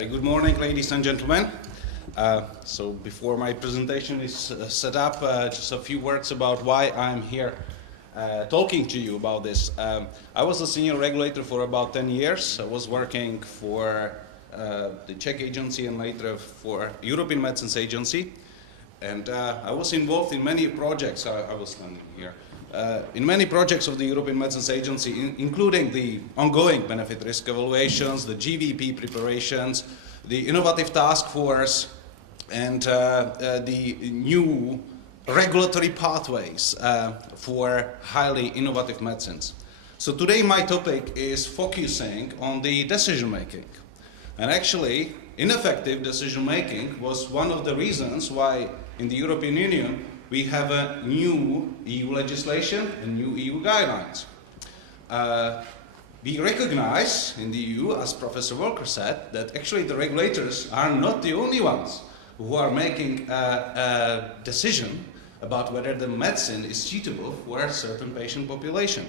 Very good morning, ladies and gentlemen. So before my presentation is set up, just a few words about why I'm here talking to you about this. I was a senior regulator for about 10 years. I was working for the Czech agency and later for European Medicines Agency. And I was involved in many projects. I was standing here. In many projects of the European Medicines Agency, including the ongoing benefit risk evaluations, the GVP preparations, the innovative task force, and the new regulatory pathways for highly innovative medicines. So today my topic is focusing on the decision making. And actually, ineffective decision making was one of the reasons why in the European Union we have a new EU legislation and new EU guidelines. We recognize in the EU, as Professor Walker said, that actually the regulators are not the only ones who are making a decision about whether the medicine is suitable for a certain patient population.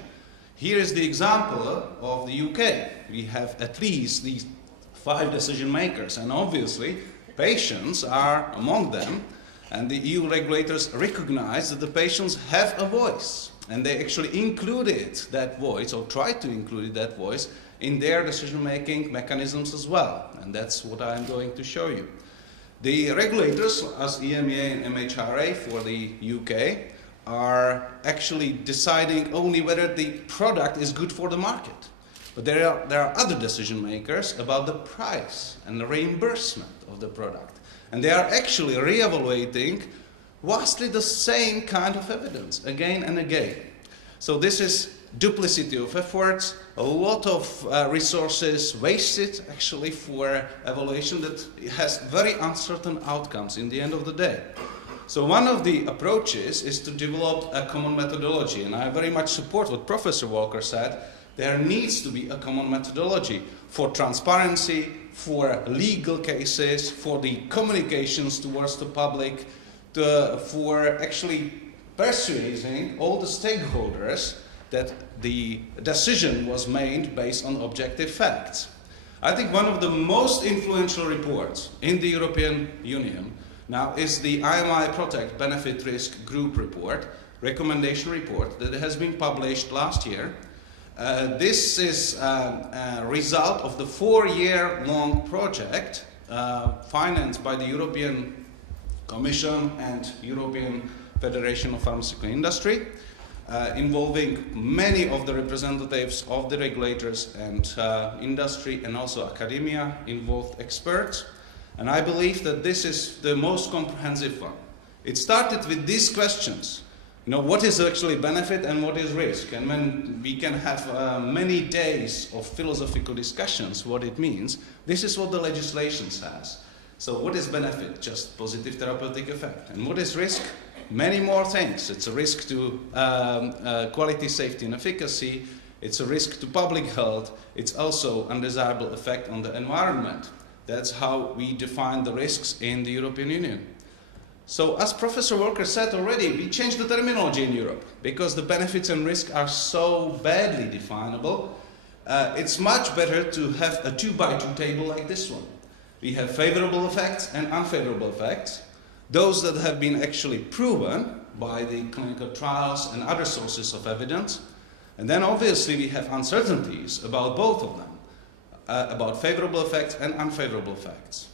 Here is the example of the UK. We have at least these 5 decision makers, and obviously patients are among them. And the EU regulators recognize that the patients have a voice, and they actually included that voice, or tried to include that voice, in their decision-making mechanisms as well. And that's what I'm going to show you. The regulators, as EMEA and MHRA for the UK, are actually deciding only whether the product is good for the market. But there are other decision-makers about the price and the reimbursement of the product. And they are actually re-evaluating vastly the same kind of evidence again and again. So this is duplicity of efforts, a lot of resources wasted actually for evaluation that has very uncertain outcomes in the end of the day. So one of the approaches is to develop a common methodology, and I very much support what Professor Walker said. There needs to be a common methodology for transparency, for legal cases, for the communications towards the public, for actually persuading all the stakeholders that the decision was made based on objective facts. I think one of the most influential reports in the European Union now is the IMI Protect Benefit Risk Group report, recommendation report that has been published last year. This is a result of the 4-year-long project financed by the European Commission and European Federation of Pharmaceutical Industry, involving many of the representatives of the regulators and industry, and also academia, involved experts. And I believe that this is the most comprehensive one. It started with these questions. You know, what is actually benefit and what is risk? And when we can have many days of philosophical discussions what it means, this is what the legislation says. So what is benefit? Just positive therapeutic effect. And what is risk? Many more things. It's a risk to quality, safety and efficacy. It's a risk to public health. It's also undesirable effect on the environment. That's how we define the risks in the European Union. So as Professor Walker said already, we changed the terminology in Europe because the benefits and risks are so badly definable. It's much better to have a 2-by-2 table like this one. We have favorable effects and unfavorable effects. Those that have been actually proven by the clinical trials and other sources of evidence. And then obviously we have uncertainties about both of them, about favorable effects and unfavorable effects.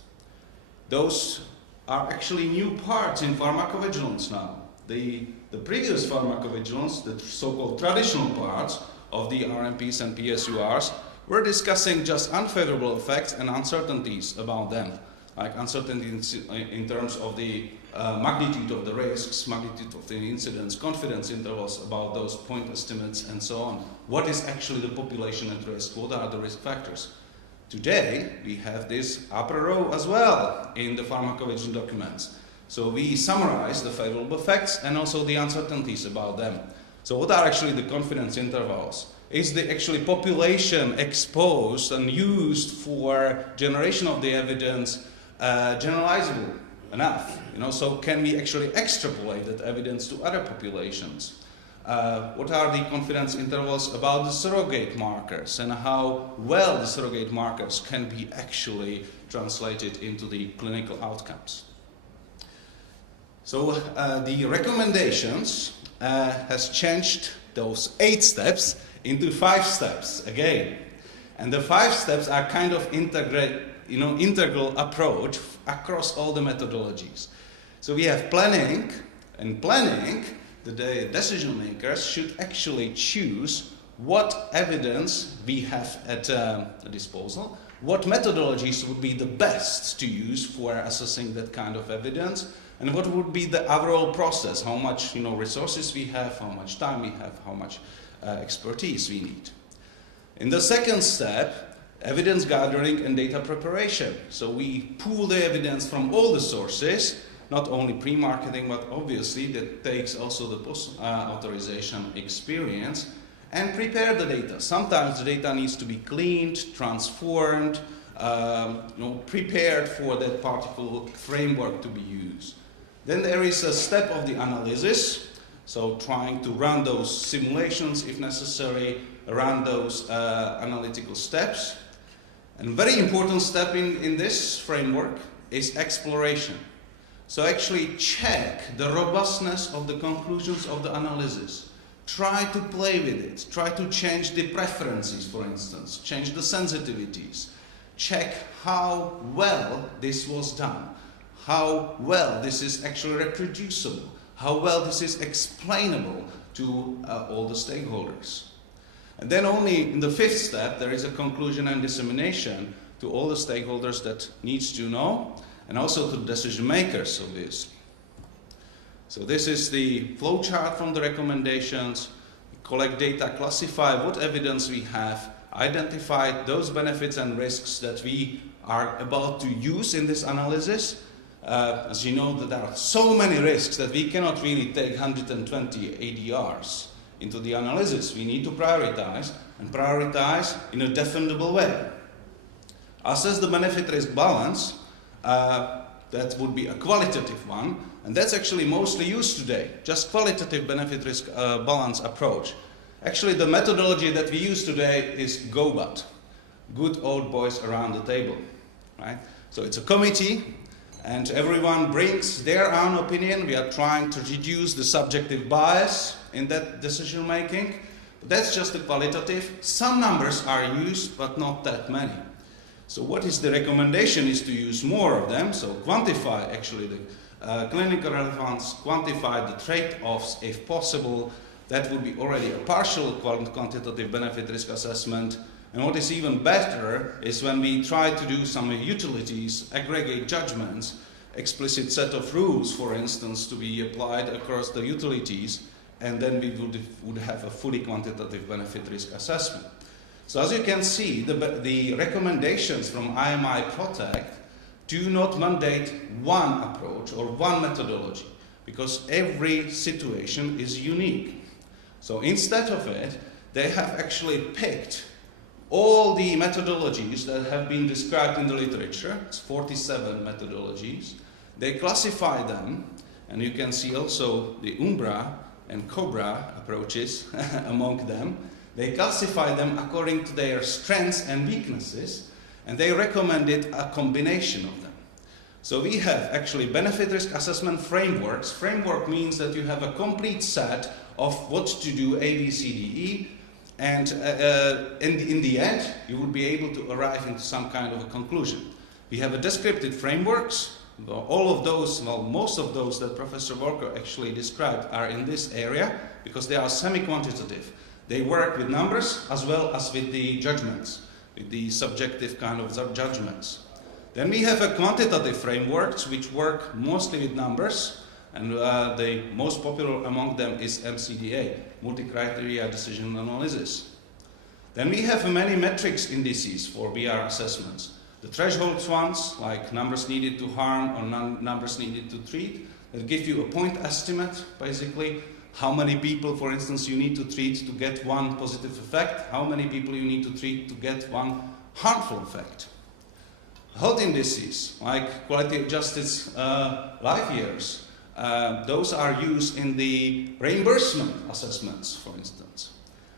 Those are actually new parts in pharmacovigilance now. The previous pharmacovigilance, the so-called traditional parts of the RMPs and PSURs, were discussing just unfavorable effects and uncertainties about them, like uncertainties in terms of the magnitude of the risks, magnitude of the incidence, confidence intervals about those point estimates, and so on. What is actually the population at risk? What are the risk factors? Today, we have this upper row as well in the pharmacovigilance documents. So we summarize the favorable effects and also the uncertainties about them. So what are actually the confidence intervals? Is the actually population exposed and used for generation of the evidence generalizable enough? You know, so can we actually extrapolate that evidence to other populations? What are the confidence intervals about the surrogate markers and how well the surrogate markers can be actually translated into the clinical outcomes. So the recommendations has changed those 8 steps into 5 steps again. And the 5 steps are kind of integral approach across all the methodologies. So we have planning, and planning, the decision makers should actually choose what evidence we have at disposal, what methodologies would be the best to use for assessing that kind of evidence, and what would be the overall process, how much resources we have, how much time we have, how much expertise we need. In the second step, evidence gathering and data preparation. So we pool the evidence from all the sources, not only pre-marketing, but obviously that takes also the post-authorization experience, and prepare the data. Sometimes the data needs to be cleaned, transformed, prepared for that particular framework to be used. Then there is a step of the analysis, so trying to run those simulations if necessary, run those analytical steps. And very important step in this framework is exploration. So actually check the robustness of the conclusions of the analysis. Try to play with it. Try to change the preferences, for instance. Change the sensitivities. Check how well this was done. How well this is actually reproducible. How well this is explainable to all the stakeholders. And then only in the 5th step there is a conclusion and dissemination to all the stakeholders that needs to know, and also to the decision makers, obviously. So this is the flowchart from the recommendations. Collect data, classify what evidence we have, identify those benefits and risks that we are about to use in this analysis. As you know, that there are so many risks that we cannot really take 120 ADRs into the analysis. We need to prioritize, and prioritize in a defendable way. Assess the benefit-risk balance. That would be a qualitative one, and that's actually mostly used today, just qualitative benefit-risk balance approach. Actually, the methodology that we use today is GOBAT, good old boys around the table, right? So it's a committee, and everyone brings their own opinion. We are trying to reduce the subjective bias in that decision making. But that's just the qualitative. Some numbers are used, but not that many. So what is the recommendation is to use more of them, so quantify actually the clinical relevance, quantify the trade-offs if possible. That would be already a partial quantitative benefit risk assessment. And what is even better is when we try to do some utilities, aggregate judgments, explicit set of rules, for instance, to be applied across the utilities, and then we would have a fully quantitative benefit risk assessment. So as you can see, the recommendations from IMI Protect do not mandate one approach or one methodology, because every situation is unique. So instead of it, they have actually picked all the methodologies that have been described in the literature. It's 47 methodologies. They classify them, and you can see also the Umbra and Cobra approaches among them. They classify them according to their strengths and weaknesses, and they recommended a combination of them. So we have actually benefit risk assessment frameworks. Framework means that you have a complete set of what to do, A, B, C, D, E, and in the end, you will be able to arrive into some kind of a conclusion. We have a descriptive frameworks. All of those, well, most of those that Professor Walker actually described are in this area because they are semi-quantitative. They work with numbers as well as with the judgments, with the subjective kind of judgments. Then we have a quantitative frameworks which work mostly with numbers, and the most popular among them is MCDA, multi-criteria decision analysis. Then we have many metrics indices for VR assessments. The thresholds ones, like numbers needed to harm or numbers needed to treat, that give you a point estimate, basically. How many people, for instance, you need to treat to get one positive effect, how many people you need to treat to get one harmful effect. Health indices, like quality adjusted life years, Those are used in the reimbursement assessments, for instance.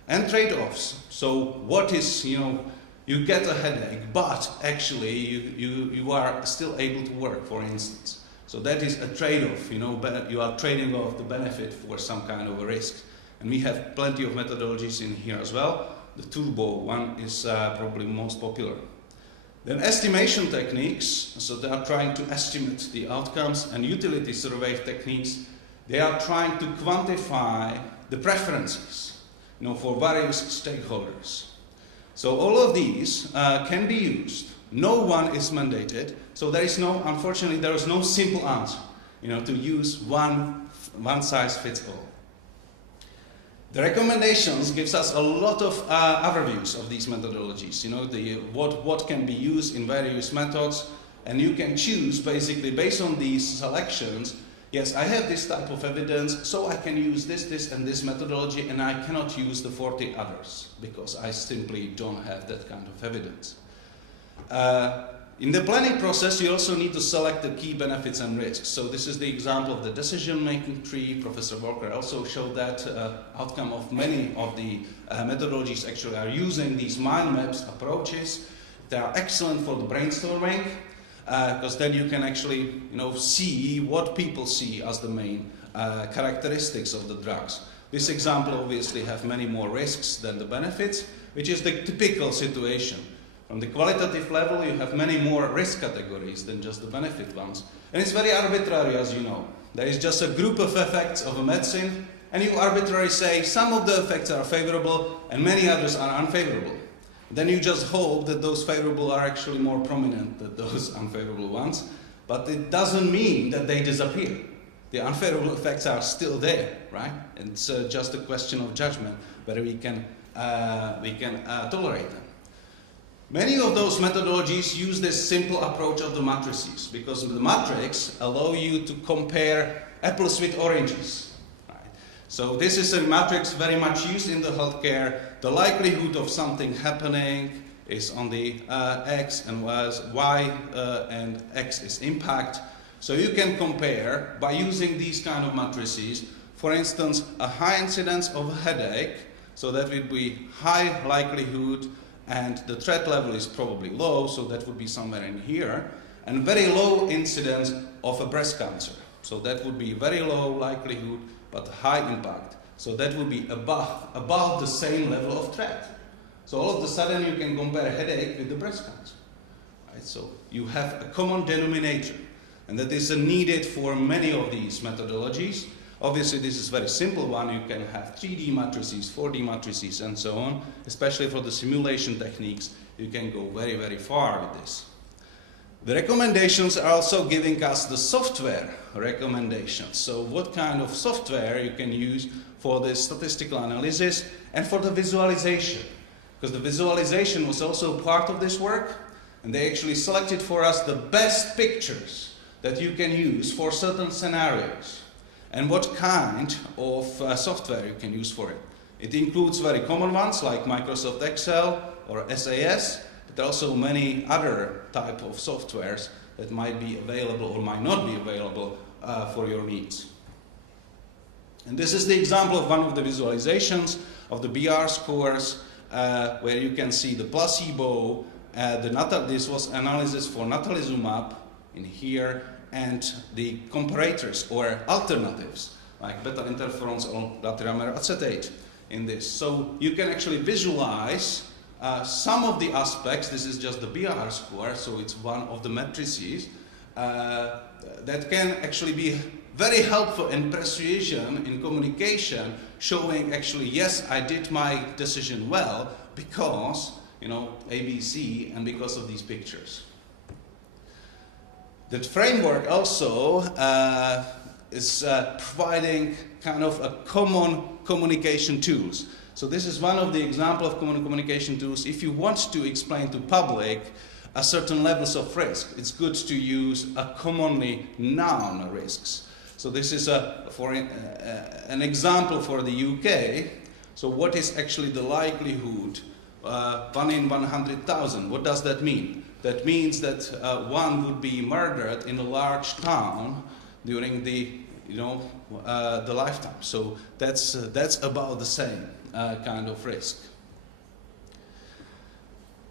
And trade-offs. So what is, you get a headache, but actually you are still able to work, for instance. So that is a trade-off, you are trading off the benefit for some kind of a risk. And we have plenty of methodologies in here as well. The turbo one is probably most popular. Then estimation techniques, so they are trying to estimate the outcomes, and utility survey techniques, they are trying to quantify the preferences, for various stakeholders. So all of these can be used. No one is mandated, so unfortunately, there is no simple answer, to use one size fits all. The recommendations gives us a lot of overviews of these methodologies, what can be used in various methods, and you can choose basically based on these selections. Yes, I have this type of evidence, so I can use this, and this methodology, and I cannot use the 40 others because I simply don't have that kind of evidence. In the planning process, you also need to select the key benefits and risks. So this is the example of the decision-making tree. Professor Walker also showed that outcome of many of the methodologies actually are using these mind maps approaches. They are excellent for the brainstorming because then you can actually see what people see as the main characteristics of the drugs. This example obviously have many more risks than the benefits, which is the typical situation. From the qualitative level, you have many more risk categories than just the benefit ones. And it's very arbitrary, as you know. There is just a group of effects of a medicine, and you arbitrarily say some of the effects are favorable and many others are unfavorable. Then you just hope that those favorable are actually more prominent than those unfavorable ones. But it doesn't mean that they disappear. The unfavorable effects are still there, right? And it's just a question of judgment whether we can tolerate them. Many of those methodologies use this simple approach of the matrices because the matrix allow you to compare apples with oranges. Right? So this is a matrix very much used in the healthcare. The likelihood of something happening is on the X and Y and X is impact. So you can compare by using these kind of matrices, for instance, a high incidence of a headache, so that would be high likelihood and the threat level is probably low, so that would be somewhere in here, and very low incidence of a breast cancer. So that would be very low likelihood, but high impact. So that would be above the same level of threat. So all of a sudden you can compare headache with the breast cancer. Right? So you have a common denominator, and that is needed for many of these methodologies. Obviously, this is a very simple one. You can have 3D matrices, 4D matrices, and so on. Especially for the simulation techniques, you can go very, very far with this. The recommendations are also giving us the software recommendations. So what kind of software you can use for the statistical analysis and for the visualization. Because the visualization was also part of this work, and they actually selected for us the best pictures that you can use for certain scenarios. And what kind of software you can use for it. It includes very common ones like Microsoft Excel or SAS, but also many other type of softwares that might be available or might not be available for your needs. And this is the example of one of the visualizations of the BR scores where you can see the placebo, this was analysis for natalizumab in here, and the comparators or alternatives like beta interferons or glatiramer acetate in this. So you can actually visualize some of the aspects. This is just the BR score, so it's one of the matrices that can actually be very helpful in persuasion, in communication, showing actually, yes, I did my decision well because, ABC and because of these pictures. That framework also is providing kind of a common communication tools. So this is one of the examples of common communication tools. If you want to explain to public a certain levels of risk, it's good to use a commonly known risks. So this is an example for the UK. So what is actually the likelihood? 1 in 100,000. What does that mean? That means that one would be murdered in a large town during the the lifetime. So that's about the same kind of risk.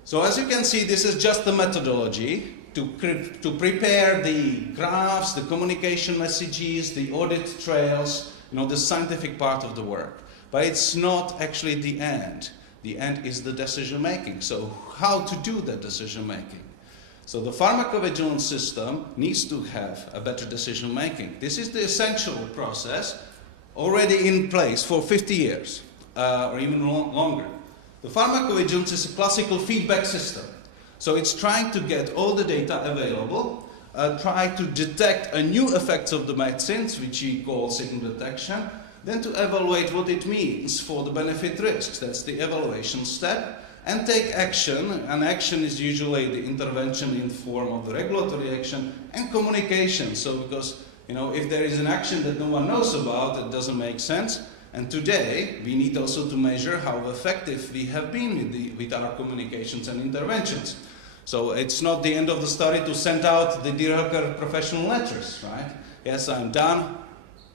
So as you can see, this is just the methodology to prepare the graphs, the communication messages, the audit trails, the scientific part of the work. But it's not actually the end. The end is the decision making. So how to do that decision making? So the pharmacovigilance system needs to have a better decision making. This is the essential process already in place for 50 years or even longer. The pharmacovigilance is a classical feedback system. So it's trying to get all the data available, try to detect a new effects of the medicines, which we call signal detection, then to evaluate what it means for the benefit risks. That's the evaluation step. And take action, and action is usually the intervention in the form of the regulatory action and communication. So because, if there is an action that no one knows about, it doesn't make sense. And today, we need also to measure how effective we have been with our communications and interventions. So it's not the end of the story to send out the Dear Hacker professional letters, right? Yes, I'm done,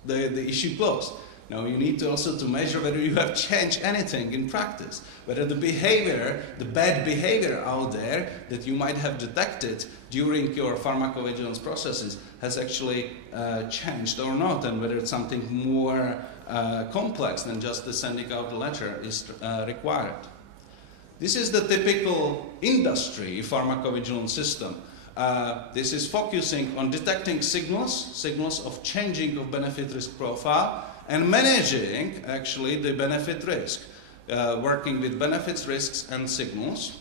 the issue closed. Now you need to also to measure whether you have changed anything in practice, whether the behavior, the bad behavior out there that you might have detected during your pharmacovigilance processes has actually changed or not, and whether it's something more complex than just the sending out the letter is required. This is the typical industry pharmacovigilance system. This is focusing on detecting signals of changing of benefit risk profile, and managing actually the benefit risk, working with benefits, risks and signals,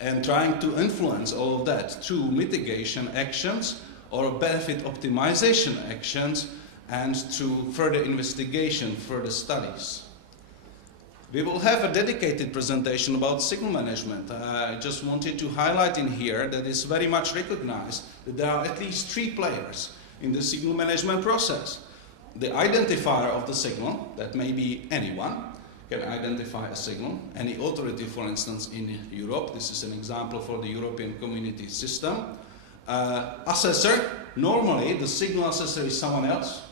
and trying to influence all of that through mitigation actions or benefit optimization actions and through further investigation, further studies. We will have a dedicated presentation about signal management. I just wanted to highlight in here that it's very much recognized that there are at least 3 players in the signal management process. The identifier of the signal, that may be anyone, can identify a signal. Any authority, for instance, in Europe, this is an example for the European Community System. Assessor, normally the signal assessor is someone else,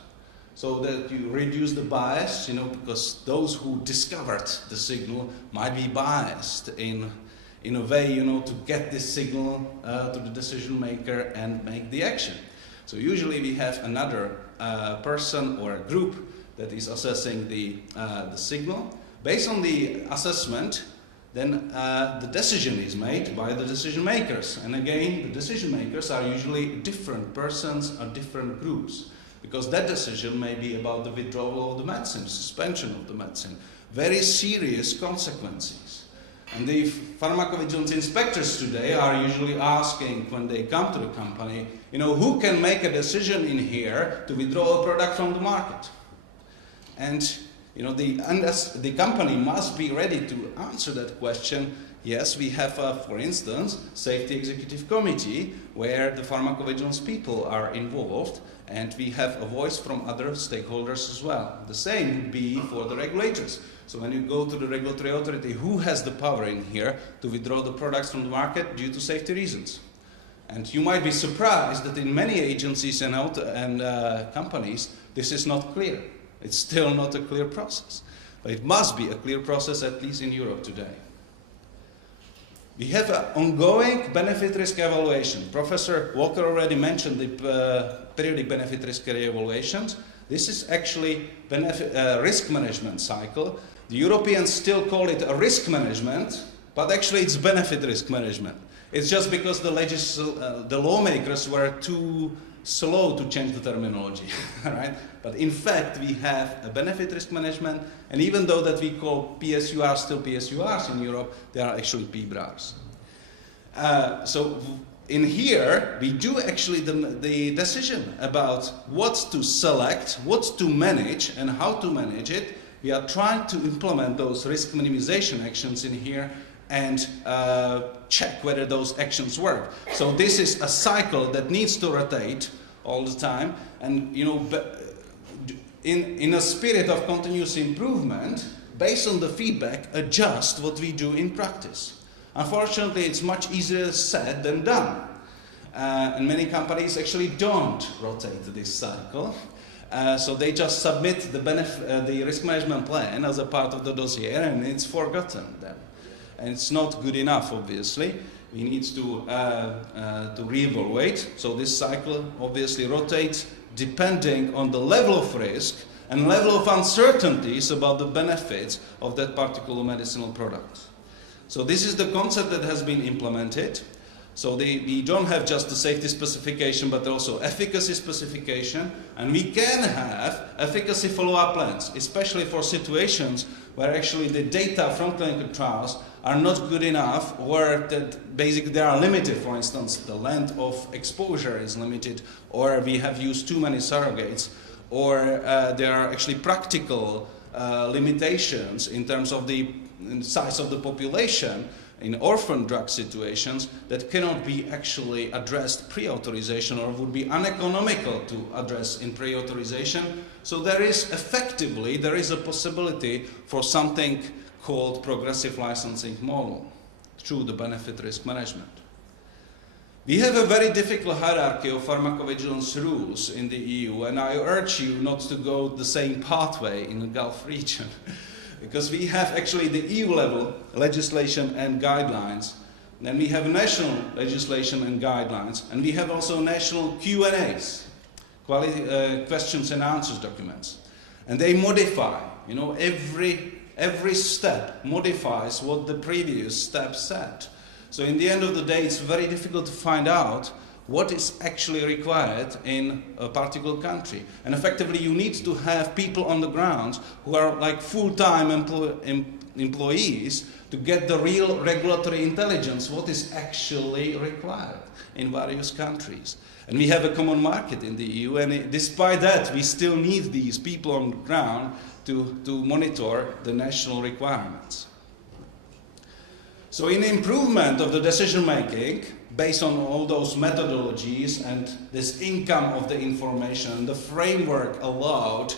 so that you reduce the bias, because those who discovered the signal might be biased in a way, to get this signal to the decision maker and make the action. So usually we have another person or a group that is assessing the signal. Based on the assessment, then the decision is made by the decision makers. And again, the decision makers are usually different persons or different groups, because that decision may be about the withdrawal of the medicine, suspension of the medicine, very serious consequences. And the pharmacovigilance inspectors today are usually asking, when they come to the company, who can make a decision in here to withdraw a product from the market? And the company must be ready to answer that question. Yes, we have, for instance, Safety Executive Committee, where the pharmacovigilance people are involved, and we have a voice from other stakeholders as well. The same would be for the regulators. So when you go to the regulatory authority, who has the power in here to withdraw the products from the market due to safety reasons? And you might be surprised that in many agencies and companies, this is not clear. It's still not a clear process. But it must be a clear process, at least in Europe today. We have an ongoing benefit risk evaluation. Professor Walker already mentioned the periodic benefit risk evaluations. This is actually risk management cycle. The Europeans still call it a risk management, but actually it's benefit risk management. It's just because the lawmakers were too slow to change the terminology, right? But in fact, we have a benefit risk management, and even though that we call PSURs still PSURs in Europe, they are actually PBRs. So in here, we do actually the decision about what to select, what to manage, and how to manage it. We are trying to implement those risk minimization actions in here and check whether those actions work. So this is a cycle that needs to rotate all the time, and in a spirit of continuous improvement, based on the feedback, adjust what we do in practice. Unfortunately, it's much easier said than done. And many companies actually don't rotate this cycle. So they just submit the risk management plan as a part of the dossier, and it's forgotten then. And it's not good enough, obviously. We need to reevaluate. So this cycle obviously rotates depending on the level of risk and level of uncertainties about the benefits of that particular medicinal product. So this is the concept that has been implemented. So we don't have just the safety specification, but also efficacy specification, and we can have efficacy follow-up plans, especially for situations where actually the data from clinical trials are not good enough, or that basically they are limited. For instance, the length of exposure is limited, or we have used too many surrogates, or there are actually practical limitations in terms of the size of the population in orphan drug situations that cannot be actually addressed pre-authorization, or would be uneconomical to address in pre-authorization. So there is a possibility for something called progressive licensing model through the benefit risk management. We have a very difficult hierarchy of pharmacovigilance rules in the EU, and I urge you not to go the same pathway in the Gulf region. Because we have actually the EU level legislation and guidelines, then we have national legislation and guidelines, and we have also national Q&As, questions and answers documents. And they modify, every step modifies what the previous step said. So in the end of the day, it's very difficult to find out what is actually required in a particular country. And effectively, you need to have people on the ground who are like full-time employees to get the real regulatory intelligence, what is actually required in various countries. And we have a common market in the EU, and despite that, we still need these people on the ground to monitor the national requirements. So in improvement of the decision-making, based on all those methodologies and this income of the information, the framework allowed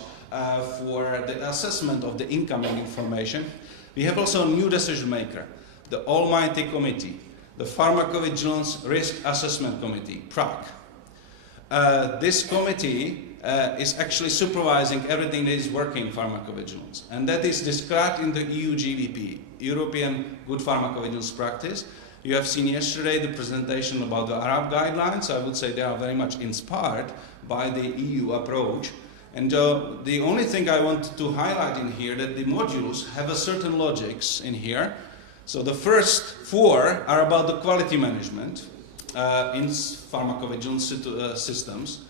for the assessment of the incoming information, we have also a new decision maker, the almighty committee, the Pharmacovigilance Risk Assessment Committee, PRAC. This committee is actually supervising everything that is working in pharmacovigilance, and that is described in the EU GVP, European Good Pharmacovigilance Practice. You have seen yesterday the presentation about the Arab guidelines. I would say they are very much inspired by the EU approach. And the only thing I want to highlight in here, that the modules have a certain logics in here. So the first 4 are about the quality management in pharmacovigilance systems.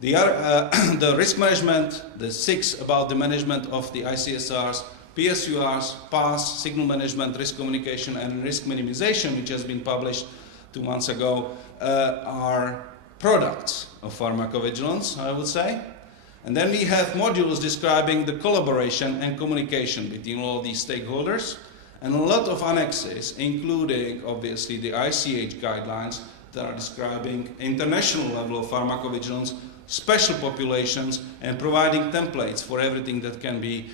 The risk management, the 6 about the management of the ICSRs, PSURs, PAS, signal management, risk communication, and risk minimization, which has been published 2 months ago, are products of pharmacovigilance, I would say. And then we have modules describing the collaboration and communication between all these stakeholders, and a lot of annexes, including, obviously, the ICH guidelines that are describing international level of pharmacovigilance, special populations, and providing templates for everything that can be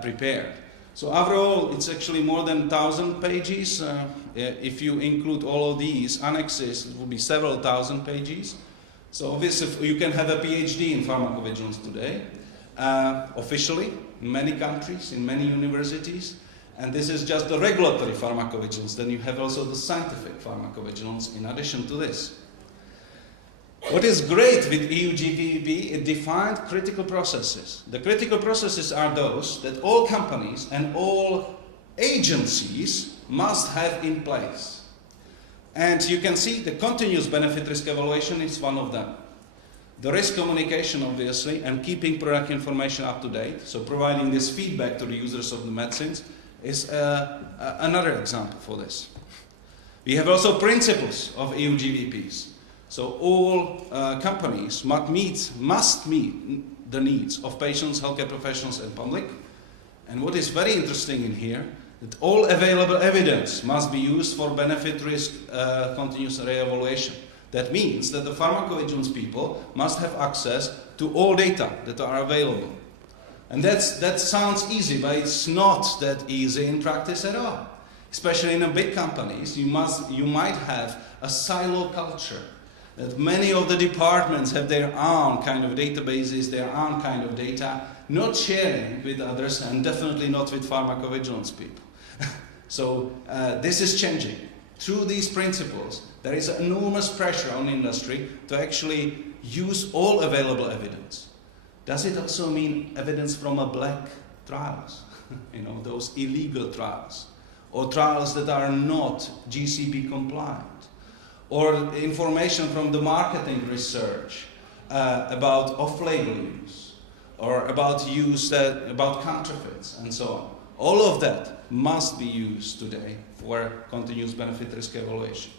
prepared. So overall, it's actually more than 1,000 pages. If you include all of these annexes, it will be several thousand pages. So obviously, you can have a PhD in pharmacovigilance today, officially, in many countries, in many universities. And this is just the regulatory pharmacovigilance. Then you have also the scientific pharmacovigilance in addition to this. What is great with EU GVP, it defined critical processes. The critical processes are those that all companies and all agencies must have in place. And you can see the continuous benefit risk evaluation is one of them. The risk communication, obviously, and keeping product information up to date, so providing this feedback to the users of the medicines, is another example for this. We have also principles of EU GVPs. So all companies must meet the needs of patients, healthcare professionals, and public. And what is very interesting in here, that all available evidence must be used for benefit risk continuous re-evaluation. That means that the pharmacovigilance people must have access to all data that are available. And that sounds easy, but it's not that easy in practice at all. Especially in big companies, you might have a silo culture. that many of the departments have their own kind of databases, their own kind of data, not sharing with others and definitely not with pharmacovigilance people. So this is changing. Through these principles, there is enormous pressure on industry to actually use all available evidence. Does it also mean evidence from a black trials? You know, those illegal trials, or trials that are not GCP compliant, or information from the marketing research about off-label use, or about use about counterfeits, and so on. All of that must be used today for continuous benefit risk evaluation.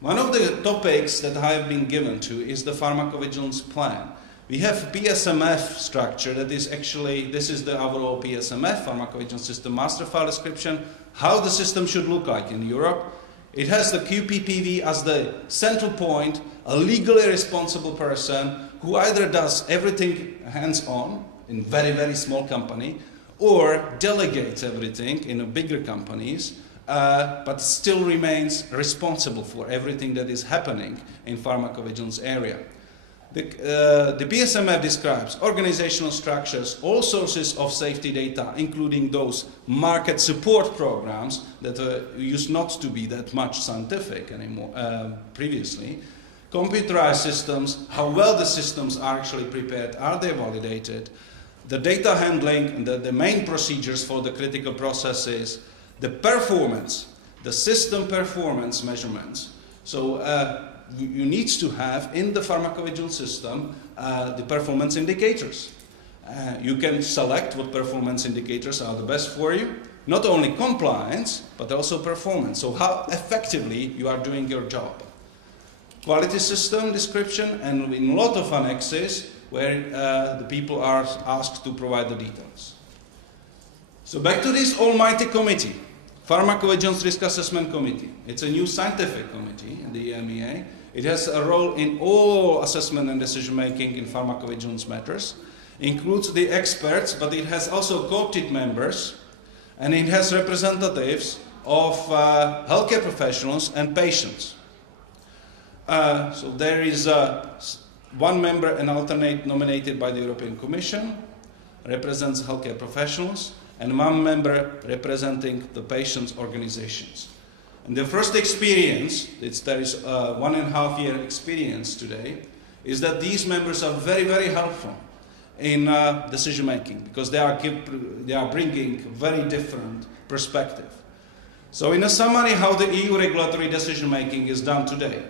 One of the topics that I have been given to is the pharmacovigilance plan. We have PSMF structure that is actually, this is the overall PSMF, pharmacovigilance system master file description, how the system should look like in Europe. It has the QPPV as the central point, a legally responsible person who either does everything hands-on in very, very small company, or delegates everything in bigger companies, but still remains responsible for everything that is happening in pharmacovigilance area. The PSMF describes organizational structures, all sources of safety data, including those market support programs that used not to be that much scientific anymore previously, computerized systems, how well the systems are actually prepared, are they validated, the data handling and the main procedures for the critical processes, the performance, the system performance measurements. So you need to have in the pharmacovigilance system the performance indicators. You can select what performance indicators are the best for you, not only compliance, but also performance. So how effectively you are doing your job. Quality system description, and in a lot of annexes where the people are asked to provide the details. So back to this almighty committee, Pharmacovigilance Risk Assessment Committee. It's a new scientific committee in the EMEA. It has a role in all assessment and decision making in pharmacovigilance matters. Includes the experts, but it has also co-opted members, and it has representatives of healthcare professionals and patients. So there is one member, an alternate nominated by the European Commission, represents healthcare professionals, and one member representing the patients' organizations. And the first experience, there is 1.5 year experience today, is that these members are very, very helpful in decision making, because they are bringing very different perspective. So in a summary, how the EU regulatory decision making is done today.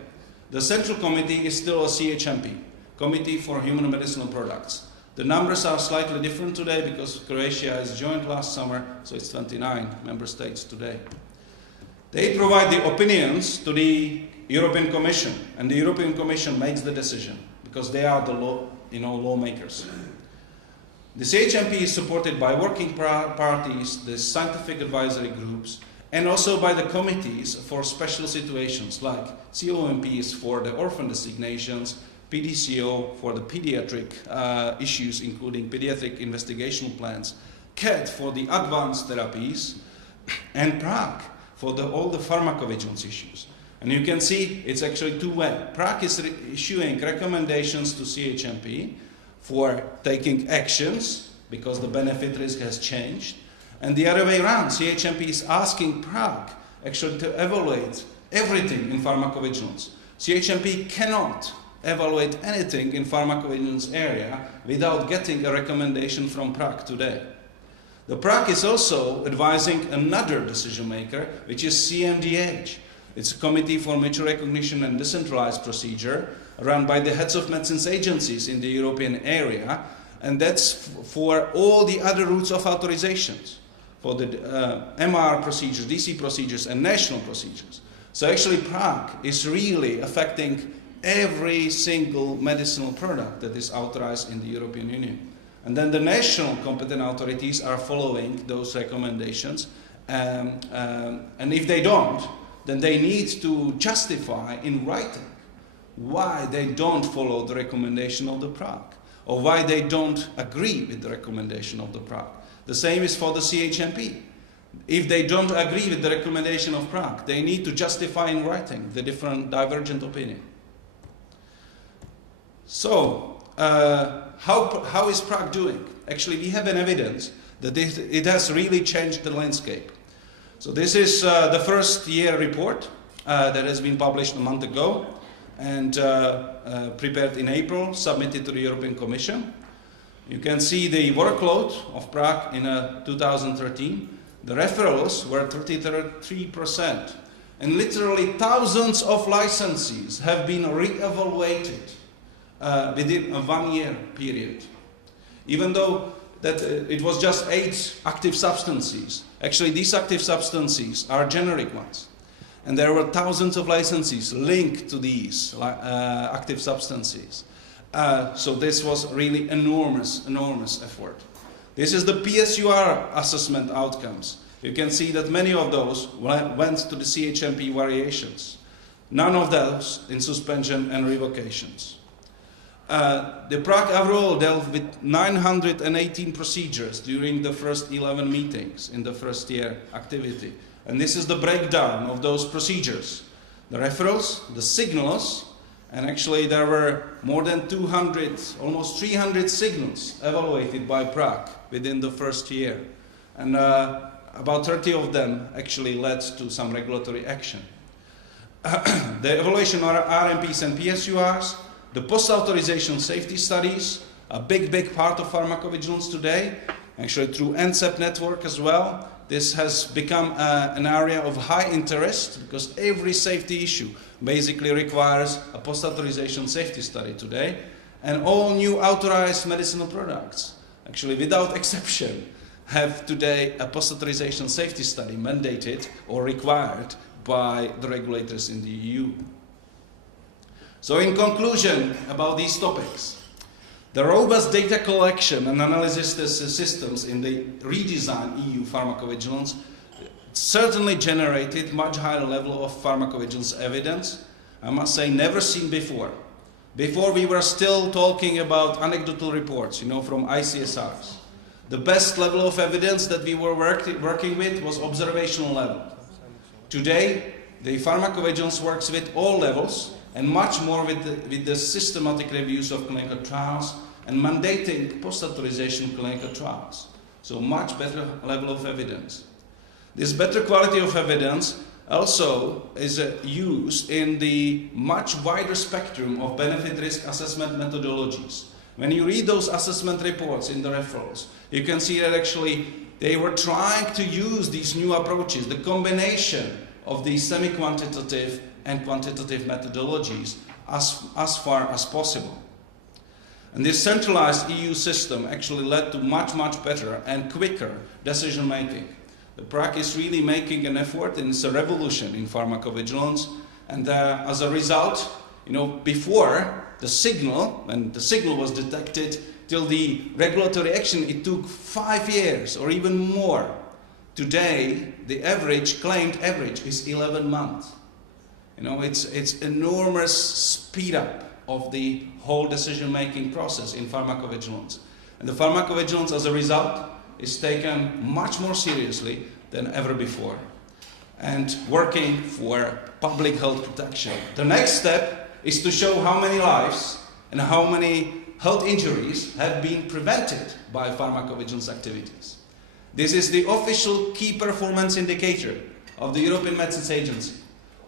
The central committee is still a CHMP, Committee for Human Medicinal Products. The numbers are slightly different today because Croatia has joined last summer, so it's 29 member states today. They provide the opinions to the European Commission, and the European Commission makes the decision because they are the lawmakers. The CHMP is supported by working parties, the scientific advisory groups, and also by the committees for special situations like COMPs for the orphan designations, PDCO for the pediatric issues, including pediatric investigational plans, CAT for the advanced therapies, and PRAC for all the pharmacovigilance issues. And you can see it's actually two-way. PRAC is issuing recommendations to CHMP for taking actions because the benefit risk has changed. And the other way around, CHMP is asking PRAC actually to evaluate everything in pharmacovigilance. CHMP cannot evaluate anything in pharmacovigilance area without getting a recommendation from PRAC today. The PRAC is also advising another decision maker, which is CMDH. It's a Committee for Mutual Recognition and Decentralized Procedure, run by the heads of medicines agencies in the European area, and that's for all the other routes of authorizations, for the MR procedures, DC procedures, and national procedures. So actually PRAC is really affecting every single medicinal product that is authorized in the European Union. And then the national competent authorities are following those recommendations, and if they don't, then they need to justify in writing why they don't follow the recommendation of the PRAC, or why they don't agree with the recommendation of the PRAC. The same is for the CHMP. If they don't agree with the recommendation of PRAC, they need to justify in writing the different divergent opinion. So, how is Prague doing? Actually, we have an evidence that it has really changed the landscape. So this is the first year report that has been published a month ago and prepared in April, submitted to the European Commission. You can see the workload of Prague in 2013. The referrals were 33%. And literally thousands of licenses have been re-evaluated within a 1 year period. Even though that it was just 8 active substances. Actually, these active substances are generic ones. And there were thousands of licenses linked to these active substances. So this was really enormous effort. This is the PSUR assessment outcomes. You can see that many of those went to the CHMP variations. None of those in suspension and revocations. The Prague overall dealt with 918 procedures during the first 11 meetings in the first year activity. And this is the breakdown of those procedures. The referrals, the signals, and actually there were more than 200, almost 300 signals evaluated by Prague within the first year. And about 30 of them actually led to some regulatory action. The evaluation of RMPs and PSURs, the post-authorization safety studies, a big part of pharmacovigilance today, actually through NCEP network as well. This has become an area of high interest because every safety issue basically requires a post-authorization safety study today. And all new authorized medicinal products, actually without exception, have today a post-authorization safety study mandated or required by the regulators in the EU. So in conclusion about these topics, the robust data collection and analysis systems in the redesigned EU pharmacovigilance certainly generated much higher level of pharmacovigilance evidence, I must say never seen before. Before we were still talking about anecdotal reports, from ICSRs. The best level of evidence that we were working with was observational level. Today, the pharmacovigilance works with all levels and much more with the systematic reviews of clinical trials and mandating post-authorization clinical trials. So much better level of evidence. This better quality of evidence also is used in the much wider spectrum of benefit-risk assessment methodologies. When you read those assessment reports in the referrals, you can see that actually they were trying to use these new approaches, the combination of these semi-quantitative and quantitative methodologies as far as possible. And this centralized EU system actually led to much better and quicker decision making. The Prague is really making an effort, and it's a revolution in pharmacovigilance. And as a result, before the signal, when the signal was detected, till the regulatory action, it took 5 years or even more. Today, the claimed average is 11 months. It's enormous speed up of the whole decision-making process in pharmacovigilance. And the pharmacovigilance, as a result, is taken much more seriously than ever before. And working for public health protection. The next step is to show how many lives and how many health injuries have been prevented by pharmacovigilance activities. This is the official key performance indicator of the European Medicines Agency,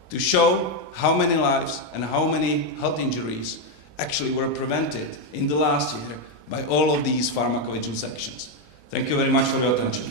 to show how many lives and how many health injuries actually were prevented in the last year by all of these pharmacovigilance actions. Thank you very much for your attention.